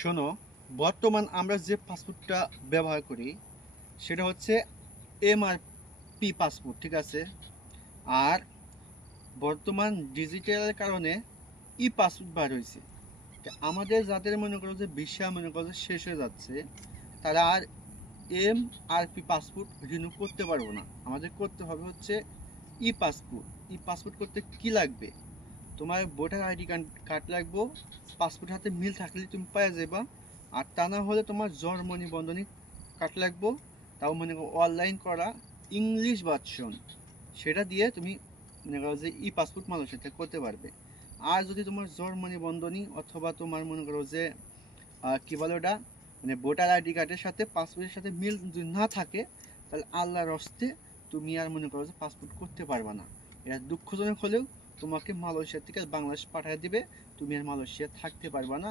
শোনো, বর্তমান আমরা যে পাসপোর্টটা ব্যবহার করি সেটা হচ্ছে এমআরপি পাসপোর্ট, ঠিক আছে? আর বর্তমান ডিজিটালের কারণে ই পাসপোর্ট বার হয়েছে। তা আমাদের যাদের মনে করো যে ভিসা মনে করো যে শেষ হয়ে যাচ্ছে, তারা আর এমআরপি পাসপোর্ট রিনিউ করতে পারবো না। আমাদের করতে হবে হচ্ছে ই পাসপোর্ট। ই পাসপোর্ট করতে কি লাগবে? তোমার ভোটার আইডি কার্ড লাগবো, পাসপোর্ট হাতে মিল থাকলে তুমি পাওয়া যাবা। আর তা না হলে তোমার জন্ম নিবন্ধনী কার্ড লাগবো, তাও মনে করো অনলাইন করা ইংলিশ ভার্সন, সেটা দিয়ে তুমি মনে করো যে ই পাসপোর্ট মানুষের থেকে করতে পারবে। আর যদি তোমার জন্ম নিবন্ধনী অথবা তোমার মনে করো যে কি বলে ওটা, মানে ভোটার আইডি কার্ডের সাথে পাসপোর্টের সাথে মিল যদি না থাকে, তাহলে আল্লাহর হস্তে তুমি আর মনে করো যে পাসপোর্ট করতে পারবা না। এটা দুঃখজনক হলেও তোমাকে মালয়েশিয়া থেকে বাংলাদেশ পাঠিয়ে দিবে, তুমি আর মালয়েশিয়া থাকতে পারবা না।